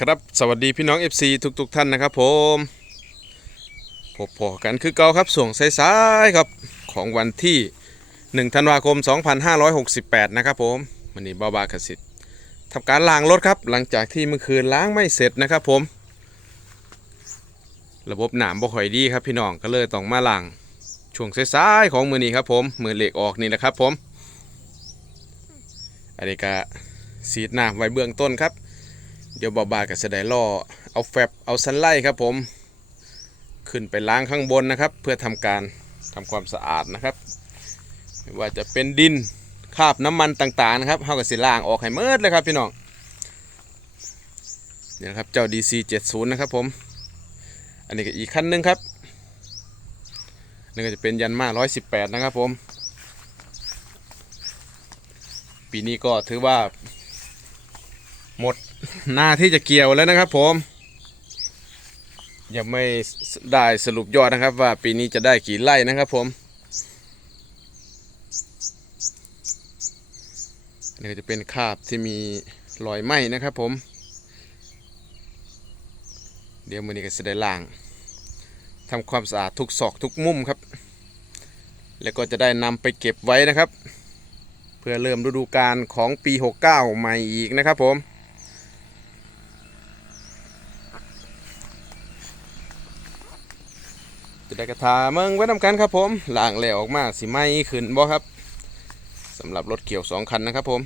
ครับสวัสดีพี่น้อง FC ทุกๆทท่านนะครับผมพบพอกันคือเก่าครับส่วงสายๆครับของวันที่1ธันวาคม 2568 นะครับผมวันนี้บาบากสิทธิ์ทำการล้างรถครับ หลังจากที่เมื่อคืนล้างไม่เสร็จนะครับผม ระบบหนามบ่ค่อยดีครับพี่น้องก็เลยต้องมาล้างช่วงสายๆของมือนี้ครับผมมือเหล็กออกนี่นะครับผมอันนี้ก็สีดน้ำไว้เบื้องต้นครับ เดี๋ยวบาบากับเสไดล่อเอาแฟบเอาสันไล่ครับผม ขึ้นไปล้างข้างบนนะครับ เพื่อทำการทำความสะอาดนะครับไม่ว่าจะเป็นดินคาบน้ำมันต่างๆนะครับเฮากับสิล้างออกให้เมิดเลยครับพี่น้องนี่นะครับเจ้า DC 70นะครับผม อันนี้ก็อีกคันหนึงครับนี่ก็จะเป็นยันมา118 นะครับผม ปีนี้ก็ถือว่าหมด หน้าที่จะเกี่ยวแล้วนะครับ ผมยังไม่ได้สรุปยอดนะครับ ว่าปีนี้จะได้กี่ไร่นะครับ ผมนนี้ก็จะเป็นคาบที่มีรอยไหมนะครับ ผม เดี๋ยวมือนี้ก็จะได้ล้างทำความสะอาดทุกซอกทุกมุมครับ แล้วก็จะได้นำไปเก็บไว้นะครับ เพื่อเริ่มฤดูกาลของปี 69 ใหม่อีกนะครับผม จะ ได้กระทาเมืองไว้ทำกันครับผมล่างแล้วออกมาสิไม่ขึ้นบ่ครับสำหรับรถเกี่ยวสองคันนะครับผม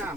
งาม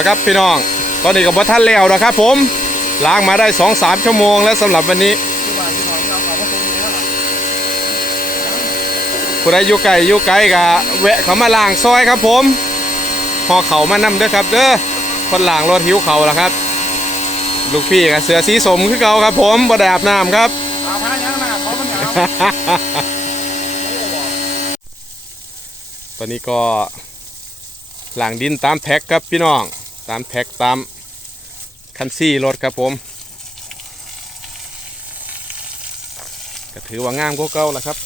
นะครับพี่น้อง ตอนนี้ก็บ่ทันแล้วนะครับผม ล้างมาได้2-3ชั่วโมงแล้วสำหรับวันนี้ที่ว่าที่นอนเราเขาก็คงมีแล้วล่ะผู้ใดอยู่ไกลอยู่ไกลก็แวะเขามาล้างซอยครับผมพอเขามานำเด้อครับเด้อคนล้างรถหิวเขาแล้วครับ ลูกพี่กับเสือสีสมคือเก่าครับ ผมบ่ได้อาบน้ำครับอาพายังน้าเขามันหนาวตอนนี้ก็หลังดินตามแท็กครับพี่น้อง ตามแท็กตามคันซี่รถครับผมก็ถือว่างามกว่าเก่าแล้วครับ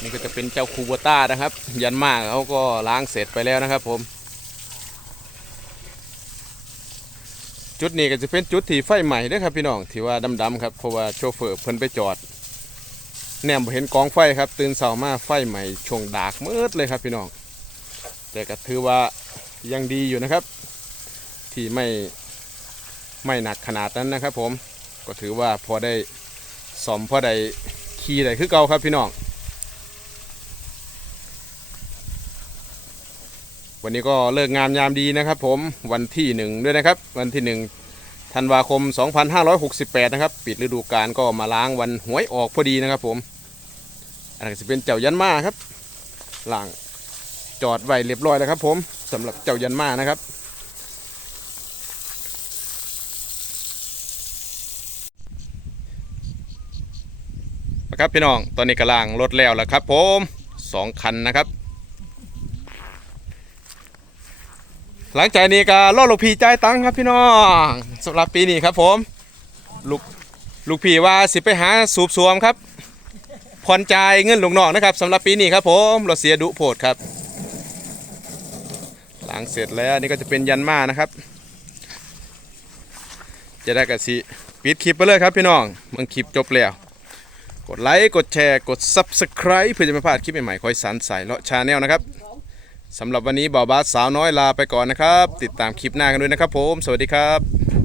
นี่ก็จะเป็นเจ้าคูโบต้านะครับ ยันมากเขาก็ล้างเสร็จไปแล้วนะครับผม จุดนี้ก็จะเป็นจุดที่ไฟใหม่ด้วยครับพี่น้องที่ว่าดำๆครับเพราะว่าโชเฟอร์เพิ่นไปจอดแนมเห็นกองไฟครับ ตื่นเช้ามาไฟใหม่ช่วงดากมืดเลยครับพี่น้องแต่ก็ถือว่า ยังดีอยู่นะครับ ที่ไม่ไม่หนักขนาดนั้นนะครับ ผมก็ถือว่าพอได้สอมพอได้ขี่ได้คือเก่าครับพี่น้องวันนี้ก็เลิกงามยามดีนะครับ ผมวันที่หนึ่งด้วยนะครับ วันที่หนึ่งธันวาคม 2568 นะครับ ปิดฤดูกาลก็มาล้างวันหวยออกพอดีนะครับ ผมอันนั้จะเป็นเจ้ายันมาครับหล่างจอดไว้เรียบร้อยแล้วครับ ผม สำหรับเจ้ายันมานะครับ นะครับพี่น้อง ตอนนี้กำลังรถแล้วแล้วครับผมสองคันนะครับ หลังจากนี้ก็รอลูกพี่จ่ายตังค์ครับพี่น้องสำหรับปีนี้ครับผมลูกลูกพี่ว่าสิไปหาสูบสวมครับผ่อนจ่ายเงินลูกน้องนะครับสำหรับปีนี้ครับผมรถเสียดุโพดครับ หลังเสร็จแล้วนี่ก็จะเป็นยันมานะครับ จะได้กระสิปิดคลิปไปเลยครับพี่น้องมึงคลิปจบแล้ว กดไลค์กดแชร์กด Subscribe เพื่อจะไม่พลาดคลิปใหม่ๆคอยสันใส่เลาะชาแนลนะครับสำหรับวันนี้บ่าวบาสสาวน้อยลาไปก่อนนะครับ ติดตามคลิปหน้ากันด้วยนะครับผม สวัสดีครับ